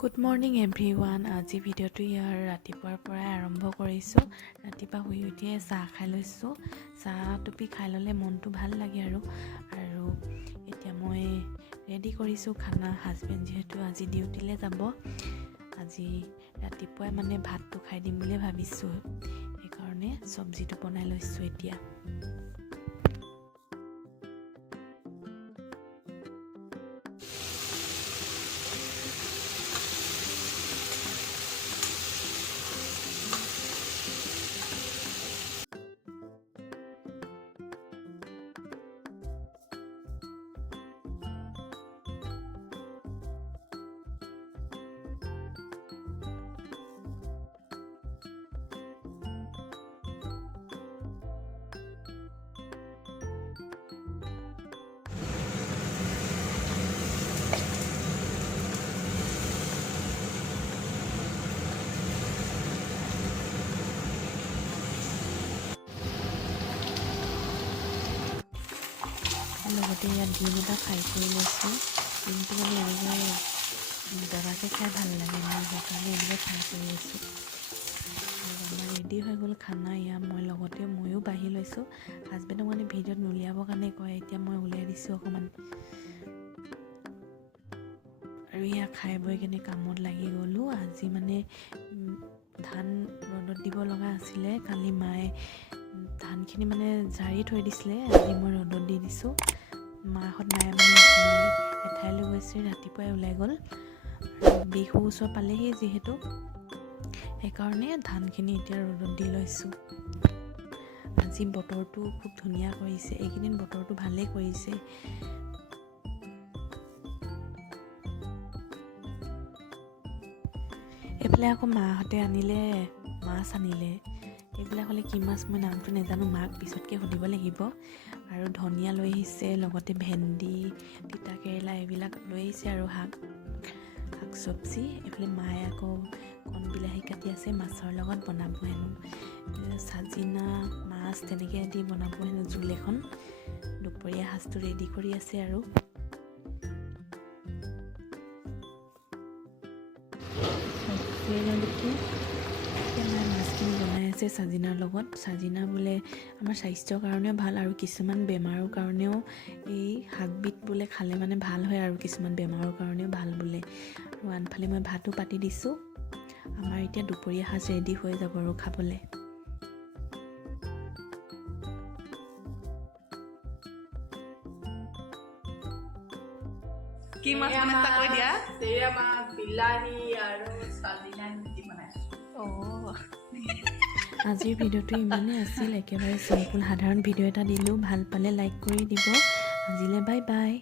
Good morning everyone. আজি ভিডিঅ'টো ইয়াৰ ৰাতিপুৱাৰ পৰাই আৰম্ভ কৰিছোঁ। ৰাতিপুৱা শুই উঠিয়ে চাহ খাই লৈছোঁ। চাহ টুপি খাই ল'লে মনটো ভাল লাগে আৰু এতিয়া মই ৰেডি কৰিছোঁ খানা। হাজবেণ্ড যিহেতু আজি ডিউটিলৈ যাব, আজি ৰাতিপুৱাই মানে ভাতটো খাই দিম বুলি ভাবিছোঁ, সেইকাৰণে চব্জিটো বনাই লৈছোঁ এতিয়া। লগতে ইয়াত ডিম এটা ফ্ৰাই কৰি লৈছোঁ। ডিমটো মানে এনেকৈ বগাকৈ খাই ভাল লাগে মোৰ, সেইকাৰণে এনেকৈ ফ্ৰাই কৰি লৈছোঁ। আৰু আমাৰ ৰেডি হৈ গ'ল খানা। ময়ো বাঢ়ি লৈছোঁ। হাজবেণ্ডক মানে ভিডিঅ'ত নুলিয়াবৰ কাৰণে কয়, এতিয়া মই উলিয়াই দিছোঁ অকণমান। আৰু খাই বৈ কেনে কামত লাগি গ'লোঁ। আজি মানে ধান ৰ'দত দিব লগা আছিলে। কালি মায়ে ধানখিনি মানে জাৰি থৈ দিছিলে, আজি মই ৰ'দত দি দিছোঁ। মাহঁত নাই মানে এঠাইলৈ গৈছে, ৰাতিপুৱাই ওলাই গ'ল। আৰু বিহু ওচৰ পালেহি যিহেতু, সেইকাৰণে ধানখিনি এতিয়া ৰ'দত দি লৈছোঁ। আজি বতৰটো খুব ধুনীয়া কৰিছে, এইকেইদিন বতৰটো ভালেই কৰিছে। এইফালে আকৌ মাহঁতে মাছ আনিলে। এইবিলাক হ'লে কি মাছ মই নামটো নাজানো, মাক পিছতকৈ সুধিব লাগিব। আৰু ধনিয়া লৈ আহিছে, লগতে ভেন্দি, তিতা কেৰেলা এইবিলাক লৈ আহিছে আৰু শাক চব্জি। এইফালে মায়ে আকৌ কণ বিলাহী কাটি আছে, মাছৰ লগত বনাব হেনো। চাজিনা মাছ তেনেকৈ দি বনাব হেনো জোল এখন। দুপৰীয়া সাজটো ৰেডি কৰি আছে আৰু মাছখিনি বনাই আছে চাজিনাৰ লগত। চাজিনা বোলে আমাৰ স্বাস্থ্যৰ কাৰণেও ভাল, আৰু কিছুমান বেমাৰৰ কাৰণেও এই শাকবিধ বোলে খালে মানে ভাল হয়, আৰু কিছুমান বেমাৰৰ কাৰণেও ভাল বোলে। আৰু আনফালে মই ভাতো পাতি দিছোঁ। আমাৰ এতিয়া দুপৰীয়া সাজ ৰেডি হৈ যাব আৰু খাবলৈ। কি মাছ বনাইছা কৈ দিয়া? চেৰা মাছ, বিলাহী আৰু চাজিনা দি বনাইছোঁ। আজিৰ ভিডিঅ'টো ইমানেই আছিল, একেবাৰে চিম্পুল সাধাৰণ ভিডিঅ' এটা দিলোঁ। ভাল পালে লাইক কৰি দিব। আজিলৈ বাই বাই।